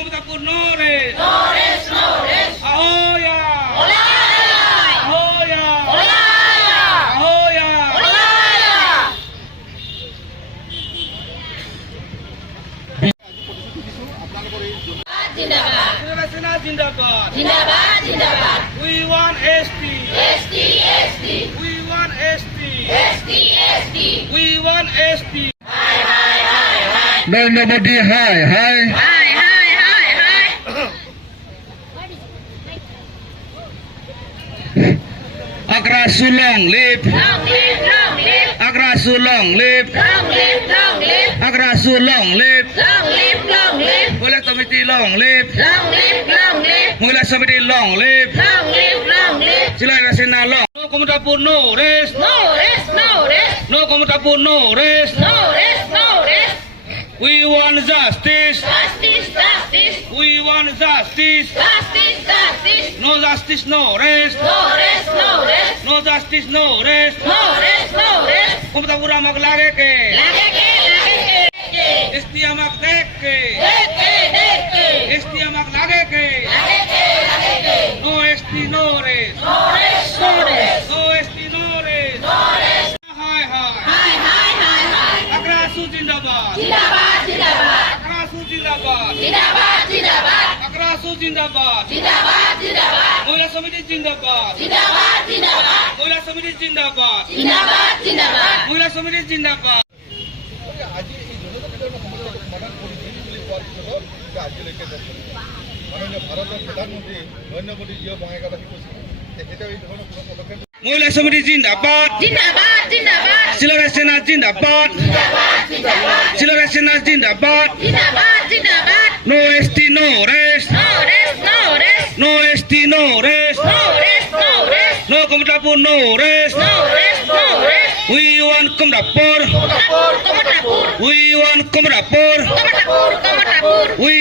Komutapur, no rest. No rest, no rest. Ahoya. Olaya. Ahoya. Olaya. Ahoya. Olaya. Jindabad. Shivasena Jindabad. Jindabad. Jindabad. We want ST. ST, ST. We want ST. ST, ST. We want ST. Hi, hi, hi, hi. Narendra Modi, hi, hi. Hi, hi, hi, hi. Agra Sulong live. Long live, long live. Agra Sulong live. Long live, long live. Agra Sulong live. Long live, long live. Mula Samiti long live. Long live, long live. Mula Samiti long live. Long live, long live. Shivasena long. No Komutapur, no rest. No rest, no rest. No Komutapur, no rest. No rest, no rest. We want justice. Justice, justice. We want justice. Justice, justice. No justice, no rest. No rest, no rest. No justice, no rest. No rest, no rest. Komutapur amak lage ke. Lage ke. ST amak dek ke. Deke. ST amak lage ke. Lage ke. No ST, no rest. No rest, no rest. No ST, no rest. No rest. Hi, hi. Hi, hi, hi, hi. Agrasu Jindabad. Jindabad, jindabad. Agrasu Jindabad. Jindabad, jindabad. Agrasu Jindabad. Jindabad, jindabad. Mohila Samiti Jindabad. Jindabad, jindabad. Mohila Samiti Jindabad. Jindabad, jindabad. Mohila Samiti Jindabad. আজি এই জনজাতিকরণ সমস্যাকে সমাধান কৰিছিল বুলি কোৱাৰ পিছতো আজিলৈকে মাননীয় ভাৰতৰ প্ৰধানমন্ত্ৰী নৰেন্দ্ৰ মোদীজীয়ে বঙাইগাঁৱত কৈছিল তেখেতে এই ধৰণৰ কোনো পদক্ষেপ Mohila Samiti Jindabad. Jindabad, jindabad. Shivasena Jindabad. Jindabad, jindabad. Shivasena Jindabad. Jindabad, jindabad. No ST, no rest. No rest, no rest. No ST, no rest. No rest, no rest. No Komutapur, no rest. No rest, no rest. We want Komutapur. Komutapur, Komutapur. We want Komutapur. Komutapur, Komutapur. We